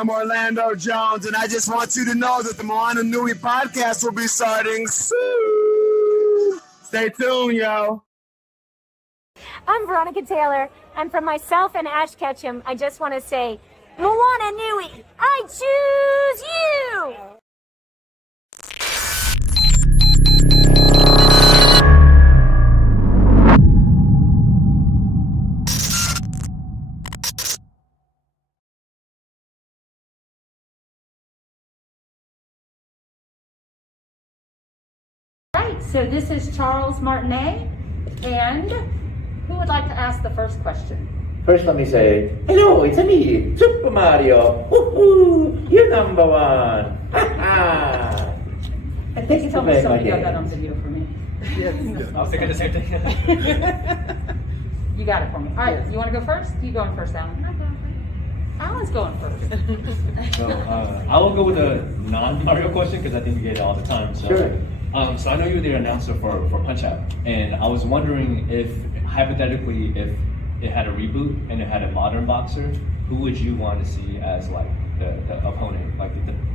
am Orlando Jones, and I just want you to know that the Moana Nui Podcast will be starting soon. Stay tuned, yo. I'm Veronica Taylor, and from myself and Ash Ketchum, I just want to say, Moana Nui, I choose you! Right, so this is Charles Martinet, and who would like to ask the first question? First, let me say, hello, it's me, Super Mario. Woohoo! You're number one. Ha ha! I think you told me somebody got that on video for me. Yes. I was thinking the same thing. You got it for me. All right, you want to go first? You going first, Alan? Alan's going first. So I will go with a non-Mario question because I think we get it all the time. So, sure. So I know you're the announcer for Punch Out, and I was wondering if, hypothetically, if it had a reboot and it had a modern boxer, who would you want to see as like the opponent, like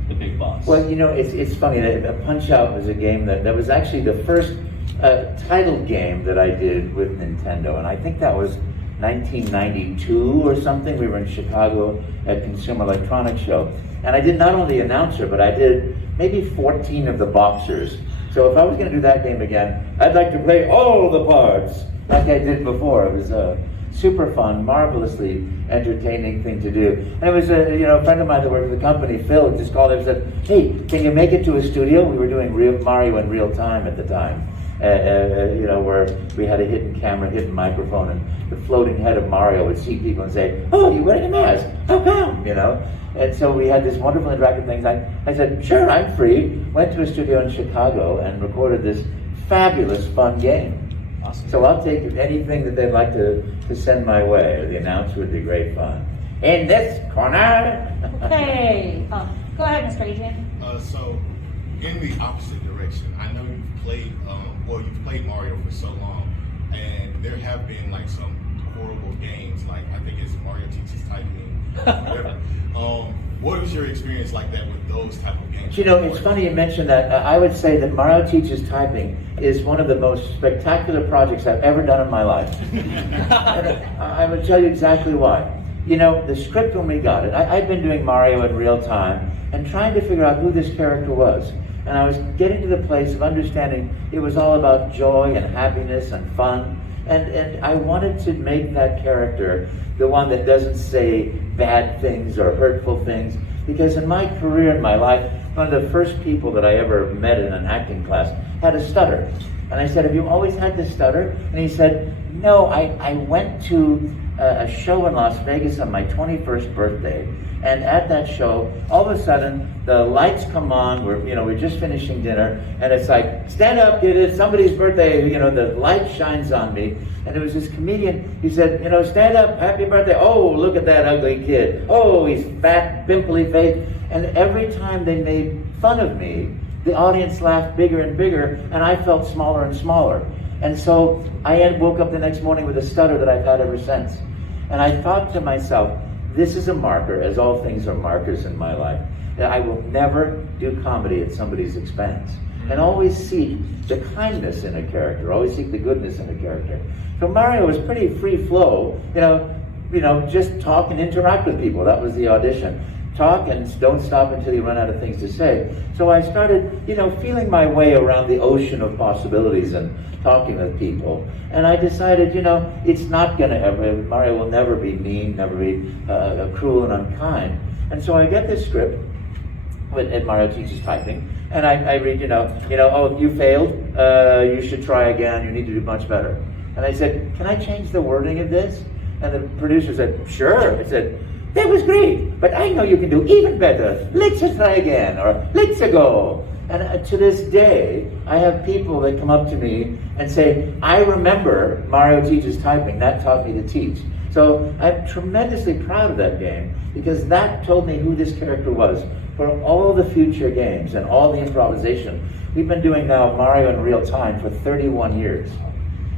the big boss? Well, you know, it's funny that Punch Out was a game that was actually the first title game that I did with Nintendo, and I think that was 1992 or something. We were in Chicago at Consumer Electronics Show, and I did not only announcer, but I did maybe 14 of the boxers. So if I was going to do that game again, I'd like to play all the parts like I did before. It was a super fun, marvelously entertaining thing to do. And it was a friend of mine that worked for the company, Phil, just called him and said, "Hey, can you make it to a studio?" We were doing Mario in real time at the time. Where we had a hidden camera, hidden microphone, and the floating head of Mario would see people and say, "Oh, you're wearing a mask. How come?" And so we had this wonderful interactive thing. I said, "Sure, I'm free." Went to a studio in Chicago and recorded this fabulous, fun game. Awesome. So I'll take anything that they'd like to send my way. The announcer would be great fun. In this corner. Okay. Go ahead, Mr. Adrian. So, in the opposite direction, I know you've played Mario for so long, and there have been like some horrible games, like I think it's Mario Teaches Typing, whatever. What was your experience like that with those type of games? It's funny you mentioned that. I would say that Mario Teaches Typing is one of the most spectacular projects I've ever done in my life. I would tell you exactly why. The script when we got it, I'd been doing Mario in real time and trying to figure out who this character was. And I was getting to the place of understanding it was all about joy and happiness and fun. And I wanted to make that character the one that doesn't say bad things or hurtful things. Because in my career, in my life, one of the first people that I ever met in an acting class had a stutter. And I said, "Have you always had this stutter?" And he said, "No, I went to a show in Las Vegas on my 21st birthday. And at that show, all of a sudden, the lights come on, we're just finishing dinner, and it's like, stand up, kid, it's somebody's birthday, the light shines on me." And there was this comedian, he said, "Stand up, happy birthday. Oh, look at that ugly kid. Oh, he's fat, pimply faced." And every time they made fun of me, the audience laughed bigger and bigger, and I felt smaller and smaller. And so I woke up the next morning with a stutter that I've had ever since. And I thought to myself, this is a marker, as all things are markers in my life, that I will never do comedy at somebody's expense. And always seek the kindness in a character, always seek the goodness in a character. So Mario was pretty free flow, just talk and interact with people. That was the audition. Talk and don't stop until you run out of things to say. So I started, feeling my way around the ocean of possibilities and talking with people. And I decided, it's not going to Mario will never be mean, never be cruel and unkind. And so I get this script at Mario Teaches Typing, and I read, "Oh, you failed, you should try again, you need to do much better." And I said, "Can I change the wording of this?" And the producer said, "Sure." I said, "That was great, but I know you can do even better. Let's try again," or "Let's go." And to this day, I have people that come up to me and say, "I remember Mario Teaches Typing. That taught me to teach." So I'm tremendously proud of that game because that told me who this character was for all the future games and all the improvisation. We've been doing now Mario in real time for 31 years.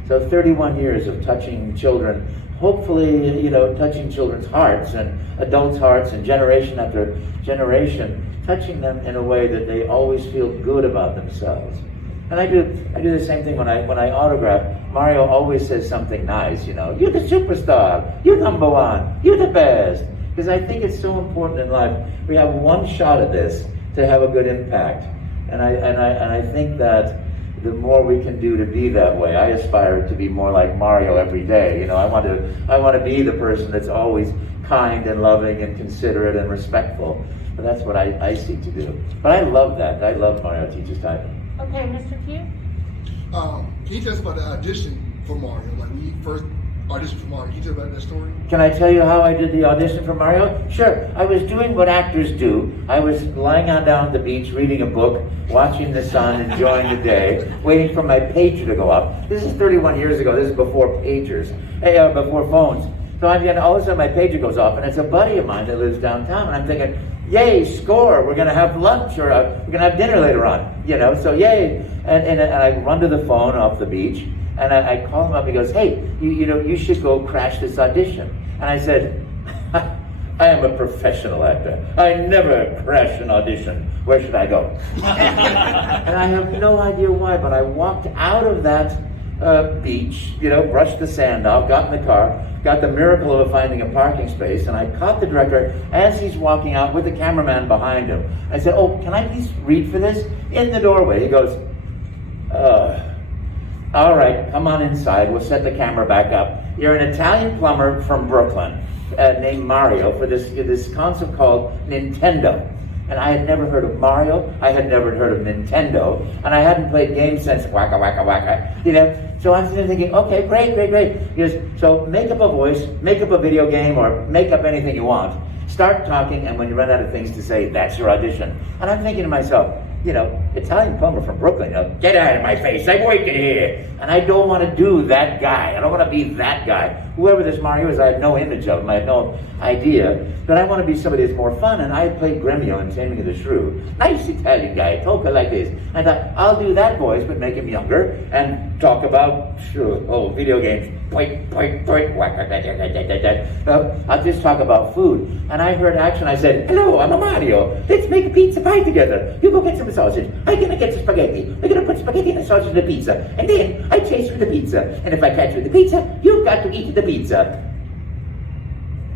So 31 years of touching children hopefully, touching children's hearts and adults' hearts and generation after generation, touching them in a way that they always feel good about themselves. And I do the same thing when I autograph. Mario always says something nice, you're the superstar, you're number one, you're the best. Because I think it's so important in life. We have one shot at this to have a good impact. And I think that the more we can do to be that way, I aspire to be more like Mario every day. I want to be the person that's always kind and loving and considerate and respectful. But that's what I seek to do. But I love that. I love Mario Teaches Typing. Okay, Mr. Q? Can you tell us about the audition for Mario? Like when you first auditioned for Mario, can you tell about that story? Can I tell you how I did the audition for Mario? Sure. I was doing what actors do. I was lying on down at the beach, reading a book, watching the sun, enjoying the day, waiting for my pager to go up. This is 31 years ago. This is before pagers, before phones. So all of a sudden my pager goes off, and it's a buddy of mine that lives downtown, and I'm thinking, yay, score, we're going to have lunch, or we're going to have dinner later on, so yay. And I run to the phone off the beach, and I call him up. He goes, hey, you should go crash this audition. And I said, I am a professional actor. I never crash an audition. Where should I go? And I have no idea why, but I walked out of that beach, brushed the sand off, got in the car, got the miracle of finding a parking space, and I caught the director as he's walking out with the cameraman behind him. I said, oh, can I please read for this? In the doorway. He goes, all right, come on inside. We'll set the camera back up. You're an Italian plumber from Brooklyn named Mario for this console called Nintendo. And I had never heard of Mario. I had never heard of Nintendo. And I hadn't played games since Waka Waka Waka. So I'm sitting thinking, okay, great. He goes, so make up a voice, make up a video game, or make up anything you want. Start talking, and when you run out of things to say, that's your audition. And I'm thinking to myself, Italian plumber from Brooklyn, get out of my face, I'm working here. And I don't want to do that guy. I don't want to be that guy. Whoever this Mario is, I have no image of him. I have no idea. But I want to be somebody that's more fun. And I played Gremio in Taming of the Shrew. Nice Italian guy, talk like this. And I thought, I'll do that voice, but make him younger and talk about video games. I'll just talk about food. And I heard action. I said, hello, I'm a Mario. Let's make a pizza pie together. You go get some sausage. I'm going to get some spaghetti. We're going to put spaghetti and sausage in the pizza. And then I chase you the pizza. And if I catch you the pizza, you've got to eat the pizza.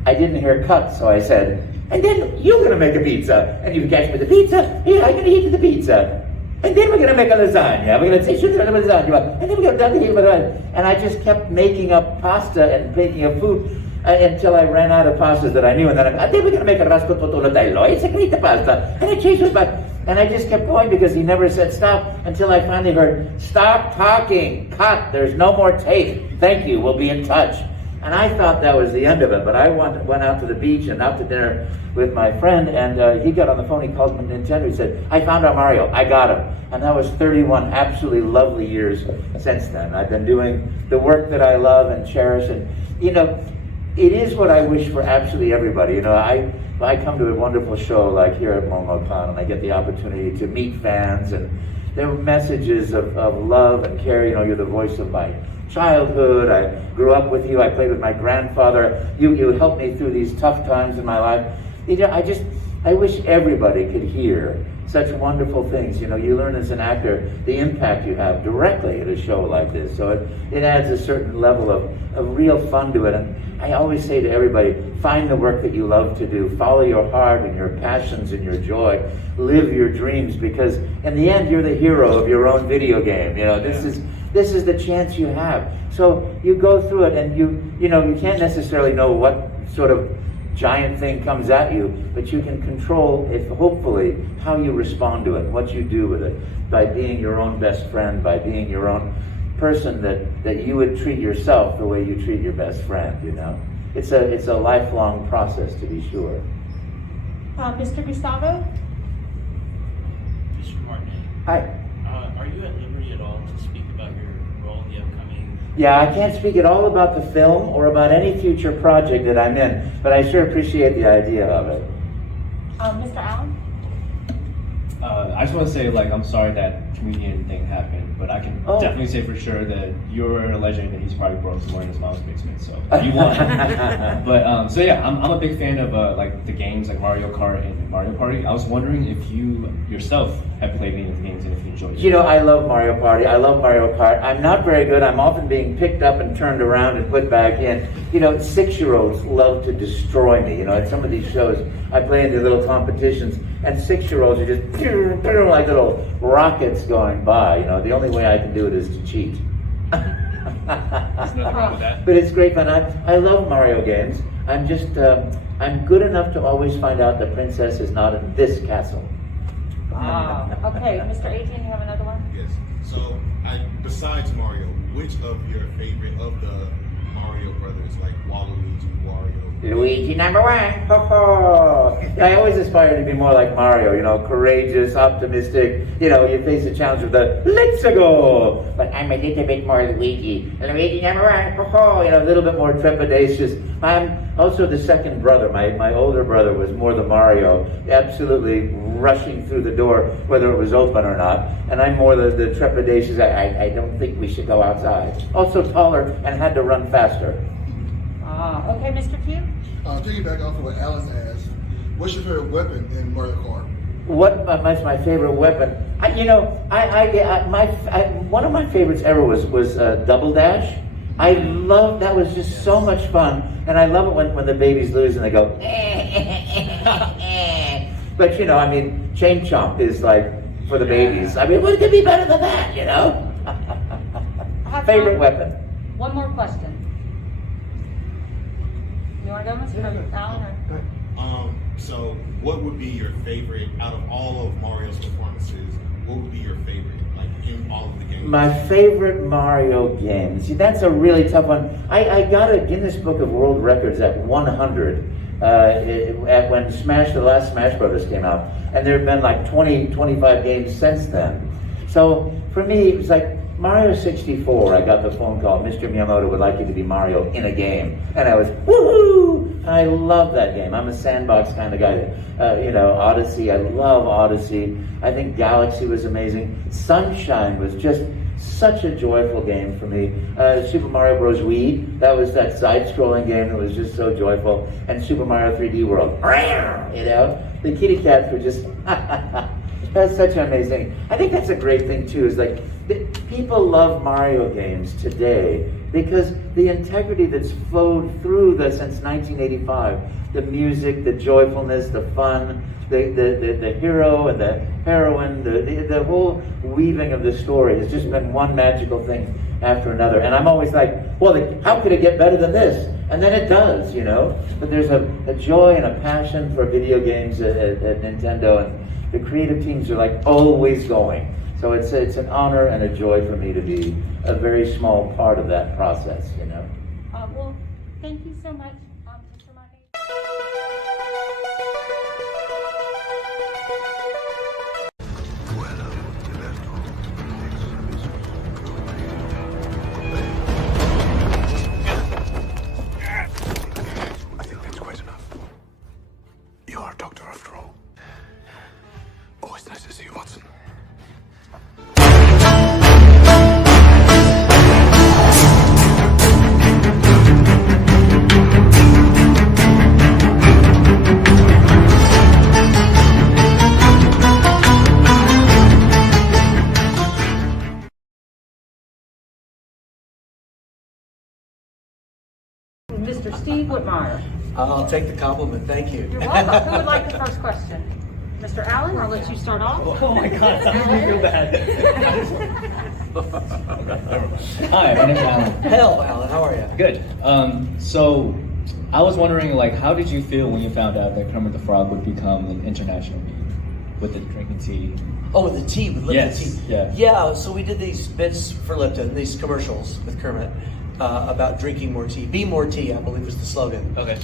I didn't hear cut, so I said, and then you're going to make a pizza. And you catch me the pizza, yeah, I'm going to eat the pizza. And then we're going to make a lasagna. We're going to say, shoot the lasagna. And then we're going to and I just kept making up pasta and making up food until I ran out of pastas that I knew. And then we're going to make a rasco totolotello. It's a great pasta. And I changed it back. And I just kept going because he never said stop until I finally heard, stop talking, cut, there's no more tape. Thank you, we'll be in touch. And I thought that was the end of it, but I went out to the beach and out to dinner with my friend, and he got on the phone, he called me Nintendo, he said, I found our Mario, I got him. And that was 31 absolutely lovely years since then. I've been doing the work that I love and cherish, and it is what I wish for absolutely everybody. I come to a wonderful show like here at MomoCon, and I get the opportunity to meet fans, and there are messages of love and care. You're the voice of my childhood. I grew up with you. I played with my grandfather. You helped me through these tough times in my life. I wish everybody could hear such wonderful things. You learn as an actor the impact you have directly at a show like this. So it adds a certain level of real fun to it. And I always say to everybody, find the work that you love to do. Follow your heart and your passions and your joy. Live your dreams, because in the end, you're the hero of your own video game. This is the chance you have. So you go through it, and you can't necessarily know what sort of giant thing comes at you, but you can control it, hopefully, how you respond to it, what you do with it, by being your own best friend, by being your own person that you would treat yourself the way you treat your best friend. It's a lifelong process, to be sure. Mr. Gustavo? Mr. Martinet. Hi. Are you at liberty at all to speak about your role in the upcoming? Yeah, I can't speak at all about the film or about any future project that I'm in, but I sure appreciate the idea of it. Mr. Allen? I just want to say, like, I'm sorry that comedian thing happened, but I can definitely say for sure that you're a legend and he's probably broke somewhere in his mom's basement, so you won. But, so yeah, I'm a big fan of, like, the games like Mario Kart and Mario Party. I was wondering if you yourself have played any of the games and if you enjoyed it. You know, I love Mario Party. I love Mario Kart. I'm not very good. I'm often being picked up and turned around and put back in. You know, 6-year-olds love to destroy me. You know, at some of these shows, I play in these little competitions, and 6-year-olds are just like little rockets going by. You know, the only way I can do it is to cheat. There's nothing wrong with that. But it's great fun. I love Mario games. I'm just, I'm good enough to always find out the princess is not in this castle. Okay, Mr. 18, you have another one? Yes. So, besides Mario, which of your favorite of the Mario brothers, like Waluigi, Wario? Luigi number 1. Ho ho! I always aspire to be more like Mario, you know, courageous, optimistic. You know, you face a challenge with the let's go. But I'm a little bit more Luigi. Luigi number 1. Ho ho! You know, a little bit more trepidatious. I'm also the second brother. My older brother was more the Mario, absolutely rushing through the door, whether it was open or not. And I'm more the trepidatious. I don't think we should go outside. Also taller and had to run faster. Okay, Mr. Q? Piggyback off of what Alan asked, what's your favorite weapon in Mario Kart? What is my favorite weapon? One of my favorites ever was Double Dash. I love that. Was just so much fun, and I love it when the babies lose and they go. But you know, I mean, Chain Chomp is like for the babies. I mean, what could be better than that? You know. Favorite weapon. One more question. You want to go, Mr. Allen? Or? So what would be your favorite out of all of Mario's performances? What would be your favorite, like in all of the games? My favorite Mario game. See, that's a really tough one. I got a Guinness Book of World Records at 100 when the last Smash Brothers came out, and there have been like 25 games since then. So for me, it was like Mario 64, I got the phone call, Mr. Miyamoto would like you to be Mario in a game. And I was, woohoo! I love that game. I'm a sandbox kind of guy. Odyssey, I love Odyssey. I think Galaxy was amazing. Sunshine was just such a joyful game for me. Super Mario Bros. Wii, that was that side-scrolling game that was just so joyful. And Super Mario 3D World, you know? The kitty cats were just, that's such an amazing. I think that's a great thing too, is like, people love Mario games today because the integrity that's flowed through since 1985, the music, the joyfulness, the fun, the hero and the heroine, the whole weaving of the story has just been one magical thing after another. And I'm always like, well, how could it get better than this? And then it does, you know. But there's a joy and a passion for video games at Nintendo, and the creative teams are like always going. So it's an honor and a joy for me to be a very small part of that process, you know. Well, thank you so much, Mr. Martin. I think that's quite enough. You are a doctor after all. Always nice to see you, Watson. Mr. Steve Whitmire. I'll take the compliment, thank you. You're welcome. Who would like the first question? Mr. Allen, I'll let you start off. Oh my God, that made me feel bad. Hi, my name's Alan. Hello, Alan, how are you? Good. So I was wondering, like, how did you feel when you found out that Kermit the Frog would become an international meme with the drinking tea? Oh, with the tea, with Lipton Yes, tea. yeah. Yeah, so we did these bits for Lipton, these commercials with Kermit about drinking more tea. Be more tea, I believe was the slogan. Okay.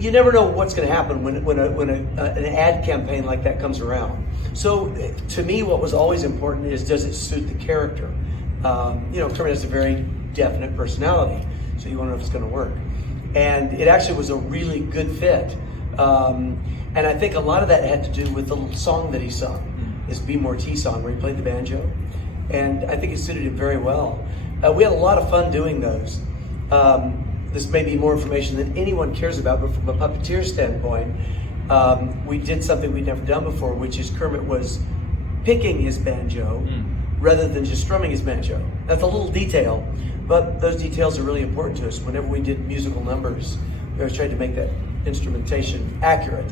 You never know what's going to happen when an ad campaign like that comes around. So to me, what was always important is, does it suit the character? Kermit has a very definite personality, so you want to know if it's going to work. And it actually was a really good fit And I think a lot of that had to do with the song that he sung, his Be More Tea song, where he played the banjo. And I think it suited him very well. We had a lot of fun doing those. This may be more information than anyone cares about, but from a puppeteer standpoint, we did something we'd never done before, which is Kermit was picking his banjo rather than just strumming his banjo. That's a little detail, but those details are really important to us. Whenever we did musical numbers, we always tried to make that instrumentation accurate.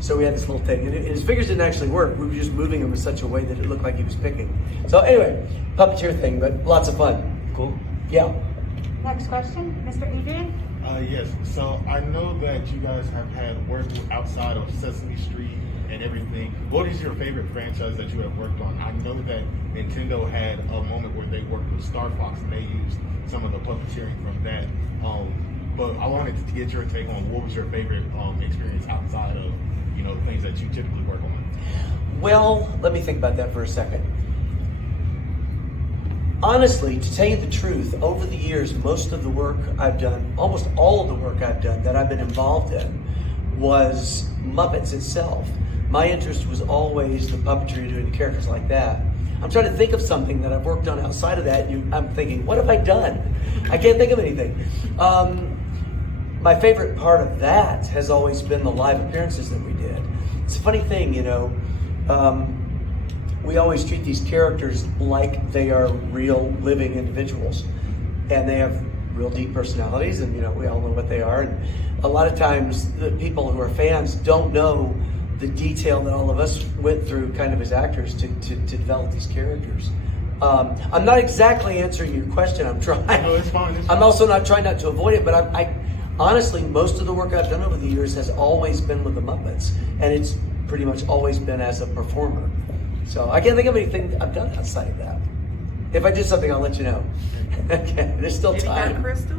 So we had this little thing, and his fingers didn't actually work. We were just moving them in such a way that it looked like he was picking. So anyway, puppeteer thing, but lots of fun. Cool. Yeah. Next question, Mr. Adrian. Yes. So I know that you guys have had work outside of Sesame Street and everything. What is your favorite franchise that you have worked on? I know that Nintendo had a moment where they worked with Star Fox and they used some of the puppeteering from that. But I wanted to get your take on what was your favorite experience outside of, you know, the things that you typically work on. Well, let me think about that for a second. Honestly, to tell you the truth, over the years, most of the work I've done, almost all of the work I've done that I've been involved in was Muppets itself. My interest was always the puppetry, doing characters like that. I'm trying to think of something that I've worked on outside of that, and I'm thinking, what have I done? I can't think of anything. My favorite part of that has always been the live appearances that we did. It's a funny thing, you know, we always treat these characters like they are real living individuals, and they have real deep personalities, and you know, we all know what they are. And a lot of times the people who are fans don't know the detail that all of us went through kind of as actors to develop these characters. I'm not exactly answering your question. I'm trying. No, it's fine. I'm also not trying not to avoid it, but I honestly, most of the work I've done over the years has always been with the Muppets, and it's pretty much always been as a performer. So I can't think of anything I've done outside of that. If I did something, I'll let you know. Okay, there's still time. Dark Crystal?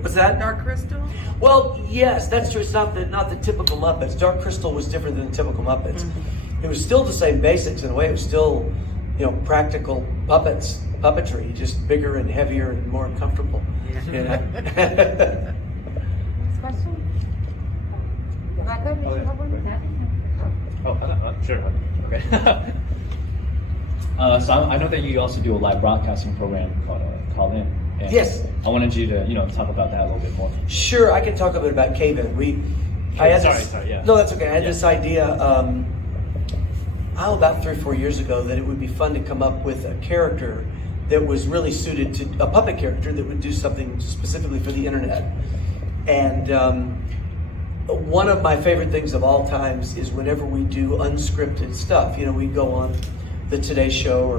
What's that? Dark Crystal? Well, yes, that's true. It's not the typical Muppets. Dark Crystal was different than the typical Muppets. It was still the same basics in a way. It was still, you know, practical puppetry, just bigger and heavier and more uncomfortable. You know? Next question. Rebecca, did you have one? Oh, sure. Okay. So I know that you also do a live broadcasting program called Colleen. And Yes. I wanted you to, you know, talk about that a little bit more. Sure, I can talk a bit about Cave-In. Sorry, yeah. No, that's okay. I had this idea about 3 or 4 years ago that it would be fun to come up with a character that was really suited to a puppet character that would do something specifically for the internet. And one of my favorite things of all times is whenever we do unscripted stuff. You know, we go on the Today Show or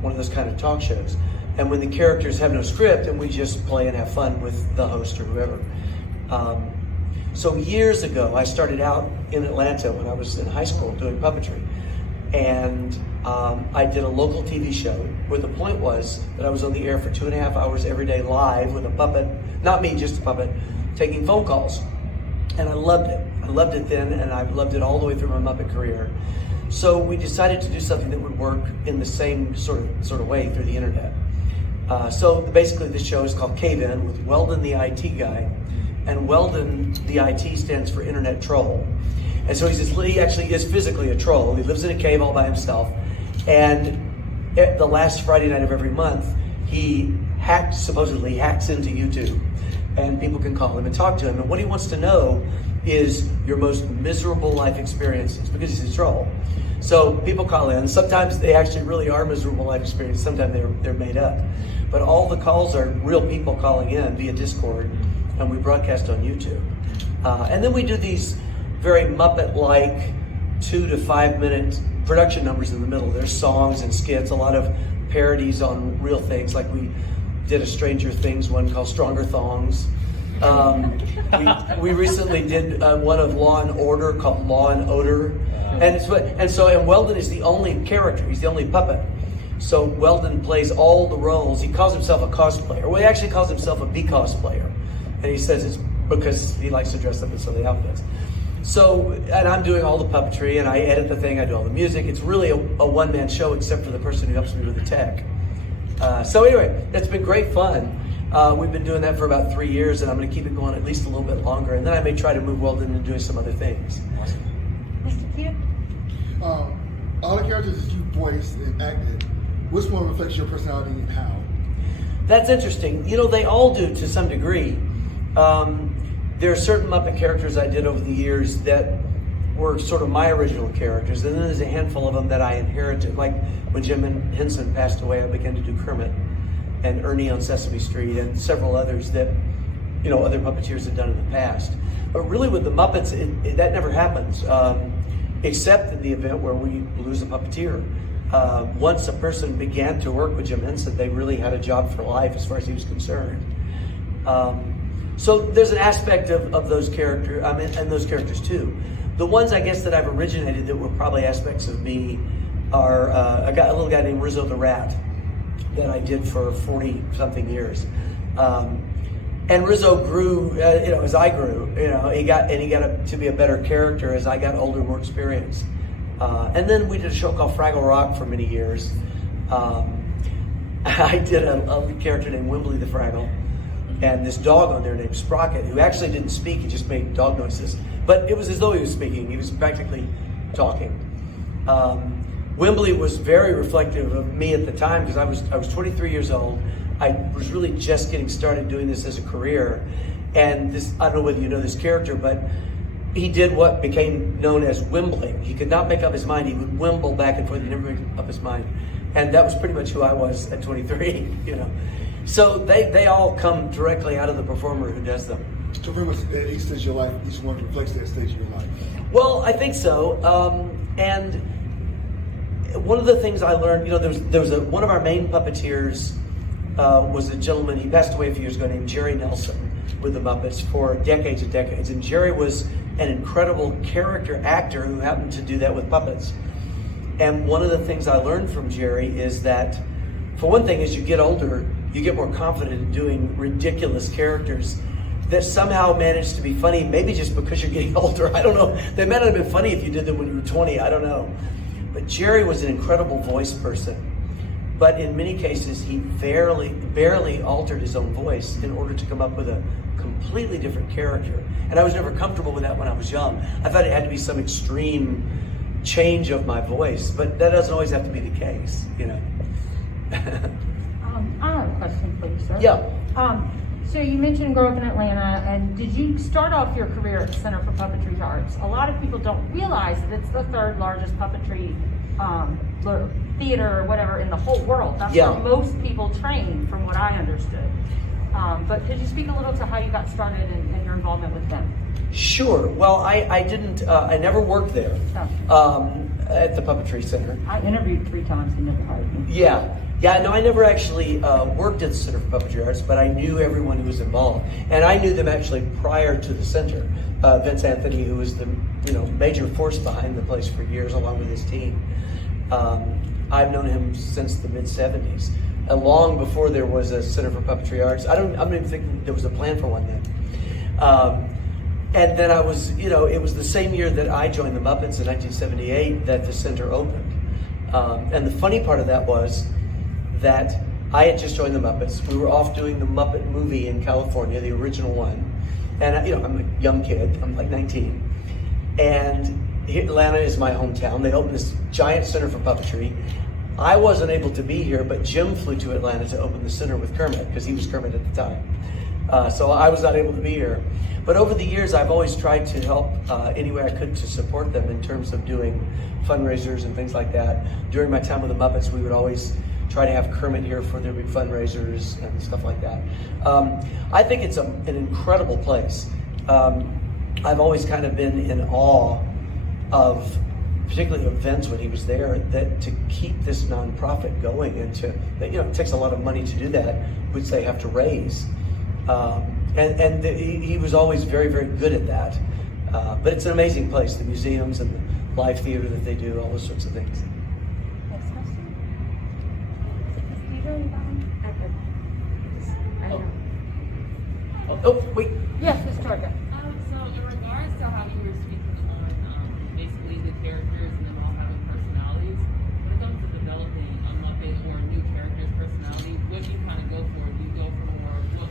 one of those kind of talk shows, and when the characters have no script and we just play and have fun with the host or whoever. So years ago, I started out in Atlanta when I was in high school doing puppetry, and I did a local TV show where the point was that I was on the air for 2.5 hours every day live with a puppet, not me, just a puppet, taking phone calls. And I loved it. I loved it then, and I've loved it all the way through my Muppet career. So we decided to do something that would work in the same sort of way through the internet. So basically this show is called Cave-In with Weldon, the IT guy. And Weldon, the IT, stands for Internet Troll. And so he actually is physically a troll. He lives in a cave all by himself. And the last Friday night of every month, he supposedly hacks into YouTube. And people can call him and talk to him. And what he wants to know is your most miserable life experiences, because he's a troll. So people call in. Sometimes they actually really are miserable life experiences. Sometimes they're made up. But all the calls are real people calling in via Discord, and we broadcast on YouTube. And then we do these very Muppet-like 2 to 5 minute production numbers in the middle. There's songs and skits, a lot of parodies on real things, like we did a Stranger Things one called Stronger Thongs. We recently did one of Law and Order called Law and Odor. And Weldon is the only character, he's the only puppet. So Weldon plays all the roles. He calls himself a cosplayer. Well, he actually calls himself a B-cosplayer. And he says it's because he likes to dress up in some of the outfits. So, and I'm doing all the puppetry, and I edit the thing, I do all the music. It's really a one-man show except for the person who helps me with the tech. So anyway, it's been great fun. We've been doing that for about 3 years, and I'm going to keep it going at least a little bit longer. And then I may try to move well into doing some other things. Mr. Q? All the characters that you voiced and acted, which one reflects your personality and how? That's interesting. You know, they all do to some degree. There are certain Muppet characters I did over the years that were sort of my original characters, and then there's a handful of them that I inherited. Like when Jim Henson passed away, I began to do Kermit and Ernie on Sesame Street and several others that, you know, other puppeteers had done in the past. But really with the Muppets, that never happens, except in the event where we lose a puppeteer. Once a person began to work with Jim Henson, they really had a job for life as far as he was concerned. So there's an aspect of those characters, and those characters too. The ones I guess that I've originated that were probably aspects of me are a little guy named Rizzo the Rat that I did for 40-something years. And Rizzo grew, as I grew. He got to be a better character as I got older, more experienced. And then we did a show called Fraggle Rock for many years. I did a character named Wimbley the Fraggle, and this dog on there named Sprocket, who actually didn't speak, he just made dog noises. But it was as though he was speaking, he was practically talking. Wimbley was very reflective of me at the time because I was 23 years old. I was really just getting started doing this as a career. And this, I don't know whether you know this character, but he did what became known as wimbling. He could not make up his mind. He would wimble back and forth. He never made up his mind. And that was pretty much who I was at 23, So they all come directly out of the performer who does them. So pretty much at each stage of your life, each one reflects that stage of your life. Well, I think so. And one of the things I learned, there was one of our main puppeteers was a gentleman, he passed away a few years ago, named Jerry Nelson with the Muppets for decades and decades. And Jerry was an incredible character actor who happened to do that with puppets. And one of the things I learned from Jerry is that, for one thing, as you get older, you get more confident in doing ridiculous characters that somehow manage to be funny, maybe just because you're getting older. I don't know. They might not have been funny if you did them when you were 20. I don't know. But Jerry was an incredible voice person. But in many cases, he barely altered his own voice in order to come up with a completely different character. And I was never comfortable with that when I was young. I thought it had to be some extreme change of my voice, but that doesn't always have to be the case, I have a question for you, sir. Yeah. So you mentioned growing up in Atlanta, and did you start off your career at the Center for Puppetry Arts? A lot of people don't realize that it's the third largest puppetry theater or whatever in the whole world. That's where most people train, from what I understood. But could you speak a little to how you got started and your involvement with them? Sure. Well, I didn't. I never worked there at the Puppetry Center. I interviewed 3 times and never hired me. Yeah. No, I never actually worked at the Center for Puppetry Arts, but I knew everyone who was involved, and I knew them actually prior to the center. Vince Anthony, who was the major force behind the place for years, along with his team. I've known him since the mid-'70s, long before there was a Center for Puppetry Arts. I don't even think there was a plan for one then. And then I was, it was the same year that I joined the Muppets in 1978 that the center opened. And the funny part of that was that I had just joined the Muppets. We were off doing the Muppet movie in California, the original one. And, I'm a young kid, I'm like 19. And Atlanta is my hometown. They opened this giant center for puppetry. I wasn't able to be here, but Jim flew to Atlanta to open the center with Kermit, because he was Kermit at the time. So I was not able to be here. But over the years, I've always tried to help any way I could to support them in terms of doing fundraisers and things like that. During my time with the Muppets, we would always try to have Kermit here for their big fundraisers and stuff like that. I think it's an incredible place. I've always kind of been in awe of, particularly of Vince when he was there, that to keep this nonprofit going and it takes a lot of money to do that, which they have to raise. He was always very, very good at that. But it's an amazing place, the museums and the live theater that they do, all those sorts of things. Next question. Oh, wait. Yes, Ms. Georgia. So in regards to how you were speaking on basically the characters and them all having personalities, when it comes to developing a Muppet or a new character's personality, what do you kind of go for? Do you go for more what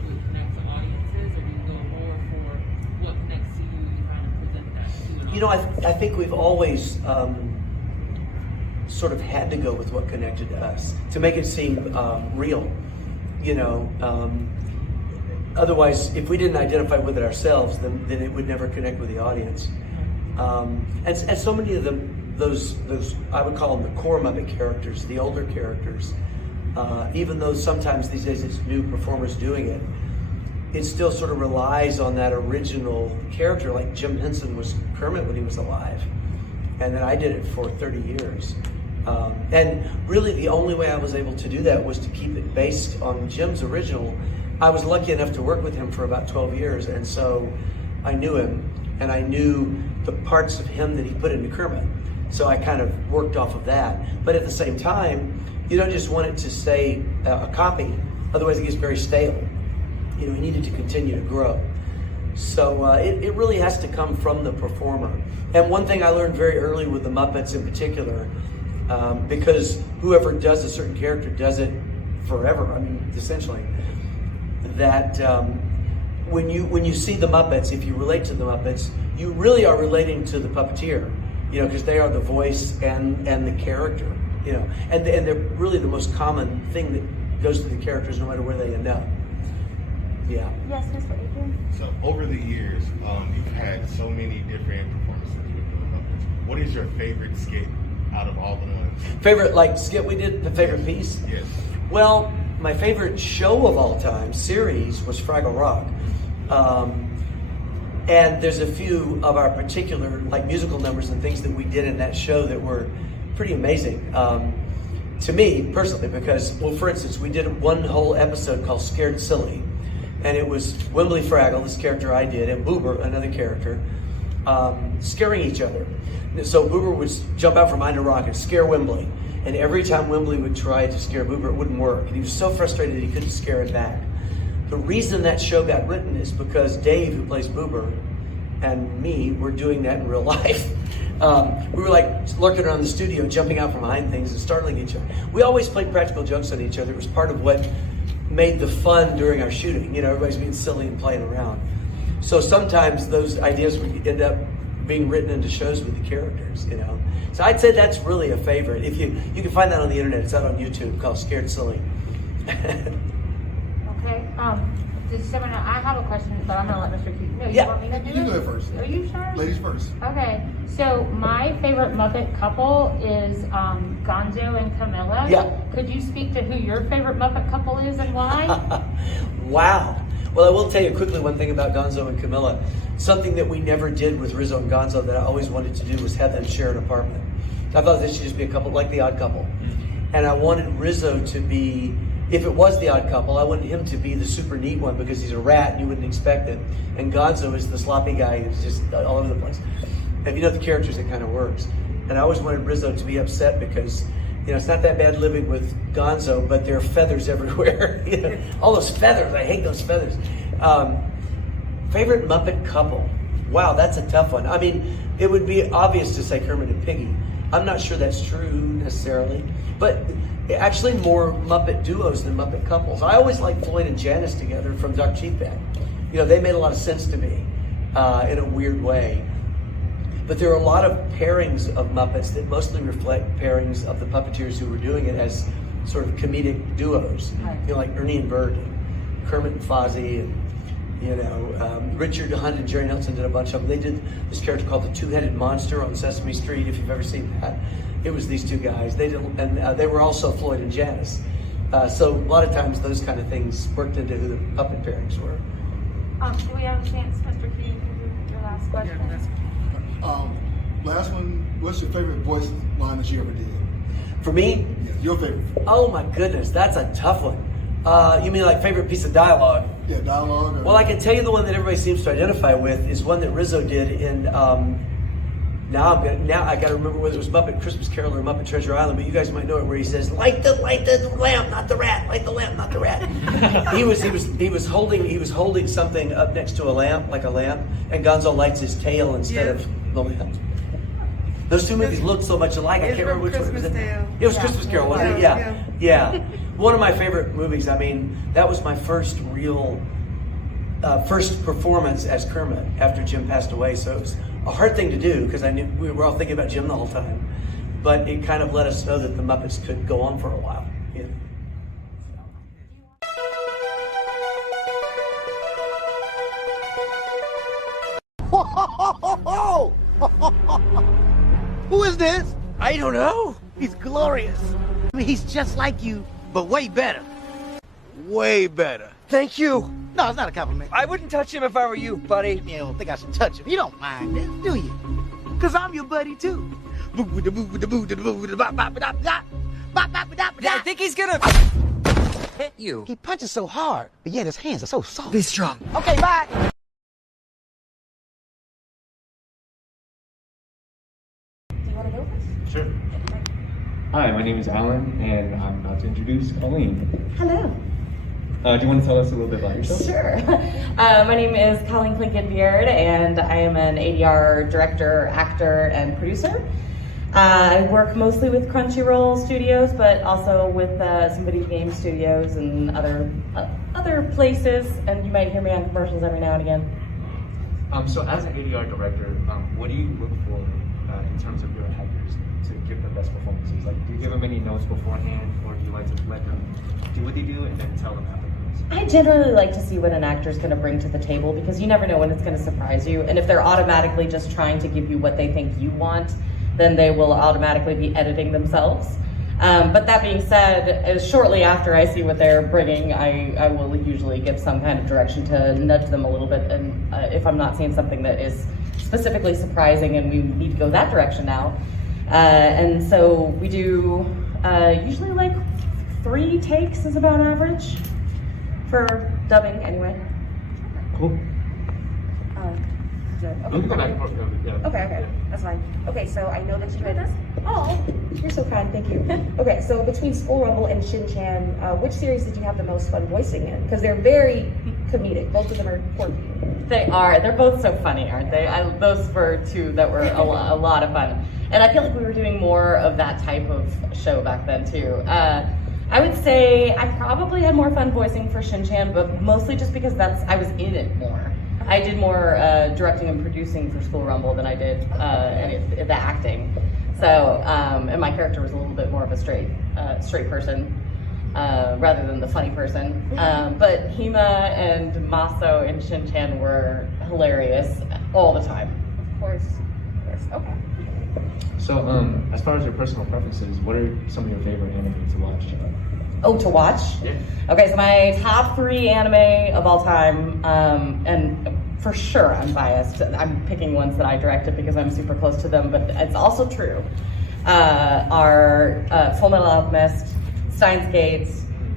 I think we've always sort of had to go with what connected to us to make it seem real. Otherwise, if we didn't identify with it ourselves, then it would never connect with the audience. And so many of those I would call them the core Muppet characters, the older characters. Even though sometimes these days it's new performers doing it, it still sort of relies on that original character. Like Jim Henson was Kermit when he was alive, and then I did it for 30 years. And really the only way I was able to do that was to keep it based on Jim's original. I was lucky enough to work with him for about 12 years, and so I knew him, and I knew the parts of him that he put into Kermit. So I kind of worked off of that. But at the same time, you don't just want it to stay a copy, otherwise it gets very stale. He needed to continue to grow. So it really has to come from the performer. And one thing I learned very early with the Muppets in particular, because whoever does a certain character does it forever, essentially, that when you see the Muppets, if you relate to the Muppets, you really are relating to the puppeteer, because they are the voice and the character, and they're really the most common thing that goes to the characters no matter where they end up. Yeah. Yes, Mr. Adrian. So over the years, you've had so many different performances with the Muppets. What is your favorite skit out of all the ones? Favorite skit we did, the favorite piece? Yes. Well, my favorite show of all time, series, was Fraggle Rock. And there's a few of our particular musical numbers and things that we did in that show that were pretty amazing. To me, personally, because, for instance, we did one whole episode called Scared Silly. And it was Wembley Fraggle, this character I did, and Boober, another character, scaring each other. So Boober would jump out from behind a rock and scare Wembley. And every time Wembley would try to scare Boober, it wouldn't work. And he was so frustrated that he couldn't scare it back. The reason that show got written is because Dave, who plays Boober, and me were doing that in real life. We were lurking around the studio, jumping out from behind things and startling each other. We always played practical jokes on each other. It was part of what made the fun during our shooting. Everybody's being silly and playing around. So sometimes those ideas would end up being written into shows with the characters, So I'd say that's really a favorite. If you can find that on the internet, it's out on YouTube, called Scared Silly. Okay. I have a question, but I'm gonna let Mr. Keith. No, you want me to do it? You go first. Are you sure? Ladies first. Okay. So my favorite Muppet couple is Gonzo and Camilla. Yeah. Could you speak to who your favorite Muppet couple is and why? Wow. Well, I will tell you quickly one thing about Gonzo and Camilla. Something that we never did with Rizzo and Gonzo that I always wanted to do was have them share an apartment. I thought they should just be a couple, like the Odd Couple. And I wanted Rizzo to be, if it was the Odd Couple, I wanted him to be the super neat one because he's a rat and you wouldn't expect it. And Gonzo is the sloppy guy who's just all over the place. And the characters, it kind of works. And I always wanted Rizzo to be upset because, it's not that bad living with Gonzo, but there are feathers everywhere. All those feathers, I hate those feathers. Favorite Muppet couple? Wow, that's a tough one. It would be obvious to say Kermit and Piggy. I'm not sure that's true necessarily, but actually more Muppet duos than Muppet couples. I always liked Floyd and Janice together from Duck Cheap Bag. They made a lot of sense to me in a weird way. But there are a lot of pairings of Muppets that mostly reflect pairings of the puppeteers who were doing it as sort of comedic duos. Like Ernie and Bert, and Kermit and Fozzie, and Richard Hunt and Jerry Nelson did a bunch of them. They did this character called the Two-Headed Monster on Sesame Street, if you've ever seen that. It was these two guys. They did, and they were also Floyd and Janice. So a lot of times those kind of things worked into who the puppet pairings were. Do we have a chance, Mr. Key, for your last question? Last one, what's your favorite voice line that you ever did? For me? Yeah, your favorite. Oh my goodness, that's a tough one. You mean favorite piece of dialogue? Yeah, dialogue. Well, I can tell you the one that everybody seems to identify with is one that Rizzo did in, now I got to remember whether it was Muppet Christmas Carol or Muppet Treasure Island, but you guys might know it, where he says, light the lamp, not the rat, light the lamp, not the rat. he was holding something up next to a lamp, like a lamp, and Gonzo lights his tail instead of the lamp. Those two movies looked so much alike. I can't remember which one it was. It was Christmas Carol, wasn't it? Yeah. One of my favorite movies. That was my first real first performance as Kermit after Jim passed away. So it was a hard thing to do because I knew we were all thinking about Jim the whole time. But it kind of let us know that the Muppets could go on for a while. You know? Who is this? I don't know. He's glorious. I mean, he's just like you, but way better. Way better. Thank you. No, it's not a compliment. I wouldn't touch him if I were you, buddy. You don't think I should touch him. You don't mind this, do you? Because I'm your buddy, too. I think he's gonna hit you. He punches so hard, but yet his hands are so soft. Be strong. Okay, bye. Sure. Hi, my name is Alan, and I'm about to introduce Colleen. Hello. Do you want to tell us a little bit about yourself? Sure. My name is Colleen Clinkenbeard, and I am an ADR director, actor, and producer. I work mostly with Crunchyroll studios, but also with some video game studios and other places, and you might hear me on commercials every now and again. So as an ADR director, what do you look for in terms of your actors to give them best performances? Like, do you give them any notes beforehand, or do you like to let them do what they do and then tell them afterwards? I generally like to see what an actor is going to bring to the table because you never know when it's going to surprise you. And if they're automatically just trying to give you what they think you want, then they will automatically be editing themselves. But that being said, shortly after I see what they're bringing, I will usually give some kind of direction to nudge them a little bit. And if I'm not seeing something that is specifically surprising and we need to go that direction now. And so we do usually like 3 takes is about average for dubbing anyway. Cool. Okay, that's fine. Okay, so I know that you had this. Oh, you're so kind, thank you. Okay, so between School Rumble and Shin-Chan, which series did you have the most fun voicing in? Because they're very comedic. Both of them are quirky. They are. They're both so funny, aren't they? Those were 2 that were a lot of fun. And I feel like we were doing more of that type of show back then too. I would say I probably had more fun voicing for Shin-Chan, but mostly just because I was in it more. I did more directing and producing for School Rumble than I did the acting. So, and my character was a little bit more of a straight person rather than the funny person. But Hima and Maso and Shin-Chan were hilarious all the time. Of course. Okay. So, as far as your personal preferences, what are some of your favorite anime to watch? Oh, to watch? Yeah. Okay, so my top 3 anime of all time, and for sure I'm biased. I'm picking ones that I directed because I'm super close to them, but it's also true, are Full Metal Alchemist, Steins Gate,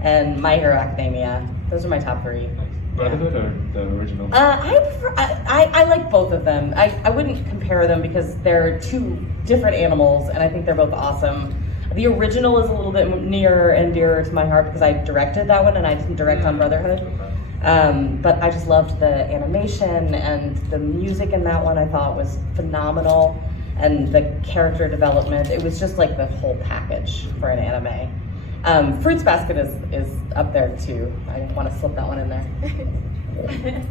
and My Hero Academia. Those are my top 3. Brotherhood or the original? I like both of them. I wouldn't compare them because they're 2 different animals, and I think they're both awesome. The original is a little bit nearer and dearer to my heart because I directed that one and I didn't direct on Brotherhood. But I just loved the animation and the music in that one I thought was phenomenal, and the character development. It was just like the whole package for an anime. Fruits Basket is up there too. I want to slip that one in there. Okay.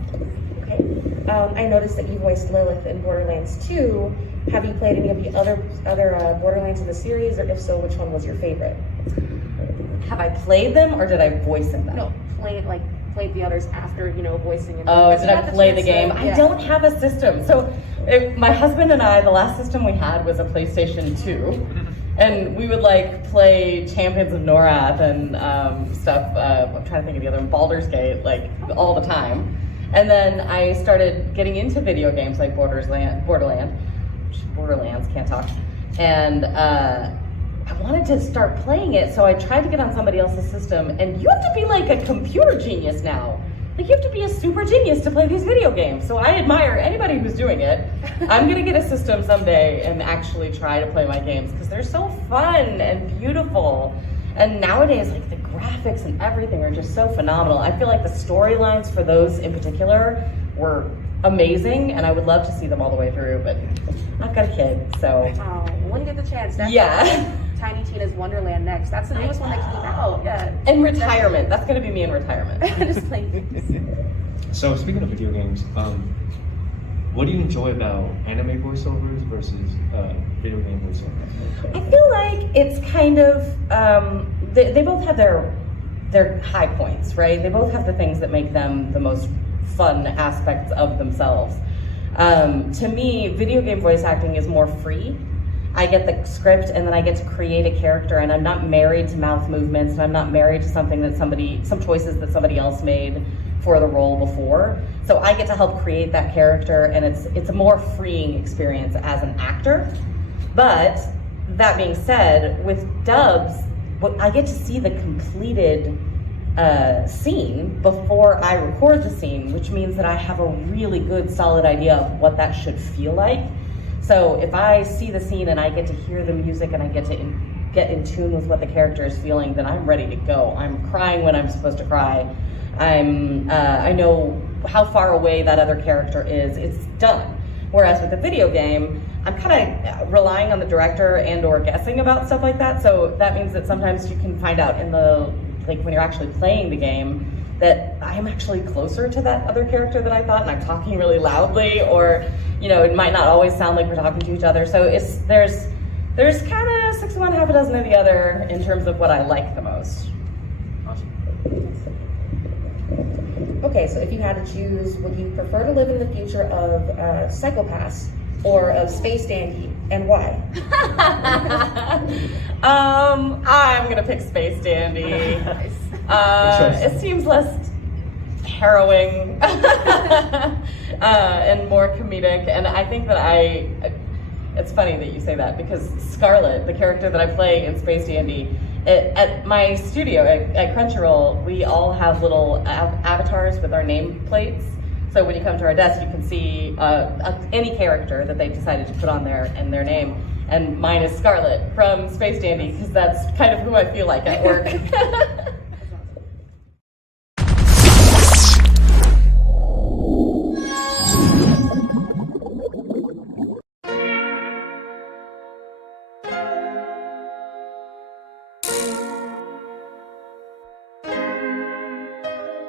I noticed that you voiced Lilith in Borderlands 2. Have you played any of the other Borderlands in the series, or if so, which one was your favorite? Have I played them, or did I voice in them? No, played the others after, voicing them. Oh, did I play the game? I don't have a system. So my husband and I, the last system we had was a PlayStation 2. And we would play Champions of Norath and stuff. I'm trying to think of the other one, Baldur's Gate, all the time. And then I started getting into video games like Borderlands, can't talk. And I wanted to start playing it, so I tried to get on somebody else's system. And you have to be like a computer genius now. You have to be a super genius to play these video games. So I admire anybody who's doing it. I'm gonna get a system someday and actually try to play my games because they're so fun and beautiful. And nowadays, the graphics and everything are just so phenomenal. I feel like the storylines for those in particular were amazing, and I would love to see them all the way through, but I've got a kid, so. Oh, when you get the chance, that's Tiny Tina's Wonderland next. That's the newest one that came out. Yeah. In retirement. That's gonna be me in retirement. Just playing. So speaking of video games, what do you enjoy about anime voiceovers versus video game voiceovers? I feel like it's kind of they both have their high points, right? They both have the things that make them the most fun aspects of themselves. To me, video game voice acting is more free. I get the script and then I get to create a character, and I'm not married to mouth movements, and I'm not married to something that some choices that somebody else made for the role before. So I get to help create that character, and it's a more freeing experience as an actor. But that being said, with dubs, I get to see the completed scene before I record the scene, which means that I have a really good solid idea of what that should feel like. So if I see the scene and I get to hear the music and I get to get in tune with what the character is feeling, then I'm ready to go. I'm crying when I'm supposed to cry. I know how far away that other character is. It's done. Whereas with a video game, I'm kind of relying on the director and or guessing about stuff like that. So that means that sometimes you can find out when you're actually playing the game that I'm actually closer to that other character than I thought, and I'm talking really loudly, or it might not always sound like we're talking to each other. So there's kind of 6 of one, half a dozen of the other in terms of what I like the most. Okay, so if you had to choose, would you prefer to live in the future of Psychopaths or of Space Dandy, and why? I'm gonna pick Space Dandy. It seems less harrowing and more comedic, and I think that it's funny that you say that, because Scarlet, the character that I play in Space Dandy, at my studio at Crunchyroll, we all have little avatars with our name plates. So when you come to our desk, you can see any character that they've decided to put on there and their name. And mine is Scarlet from Space Dandy, because that's kind of who I feel like at work.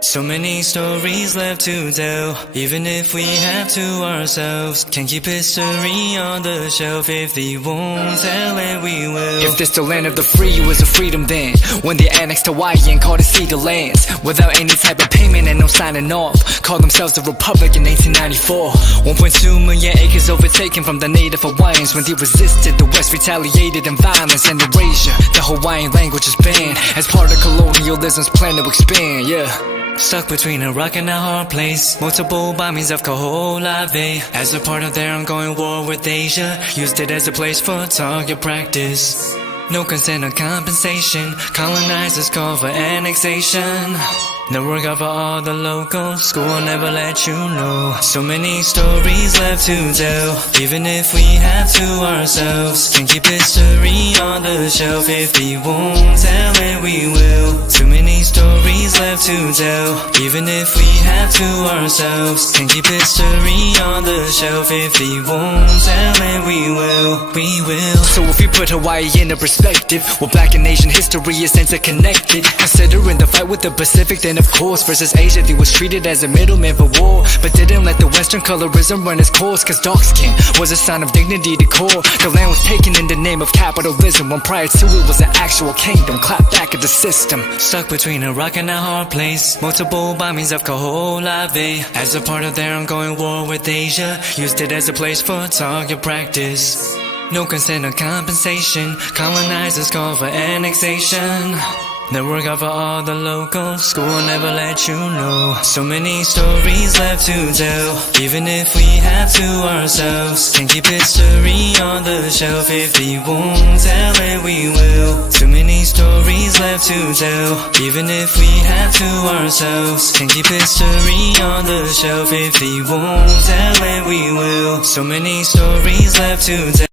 So many stories left to tell, even if we have to ourselves. Can't keep history on the shelf. If they won't tell it, we will. If this the land of the free, it was a freedom then, when they annexed Hawaii and called it Cedar Lands, without any type of payment and no signing off. Called themselves the Republic in 1894. 1.2 million acres overtaken from the native Hawaiians. When they resisted, the West retaliated in violence and erasure. The Hawaiian language is banned as part of colonialism's plan to expand, Stuck between a rock and a hard place. Multiple bombings of Kaho'olawe as a part of their ongoing war with Asia. Used it as a place for target practice. No consent or compensation. Colonizers call for annexation. The work of all the locals. School will never let you know. So many stories left to tell, even if we have to ourselves. Can't keep history on the shelf. If they won't tell it, we will. Too many stories left to tell, even if we have to ourselves. Can't keep history on the shelf. If they won't tell it, we will. We will. So if we put Hawaii into perspective, well, Black and Asian history is interconnected. Considering the fight with the Pacific, then of course versus Asia, they was treated as a middleman for war, but didn't let the Western colorism run its course. Cause dark skin was a sign of dignity to core. The land was taken in the name of capitalism, when prior to it was an actual kingdom. Clap back at the system. Stuck between a rock and a hard place. Multiple bombings of Kaho'olawe as a part of their ongoing war with Asia. Used it as a place for target practice. No consent or compensation. Colonizers call for annexation. The work of all the locals. School will never let you know. So many stories left to tell, even if we have to ourselves. Can't keep history on the shelf. If they won't tell it, we will. Too many stories left to tell, even if we have to ourselves. Can't keep history on the shelf. If they won't tell it, we will. So many stories left to tell.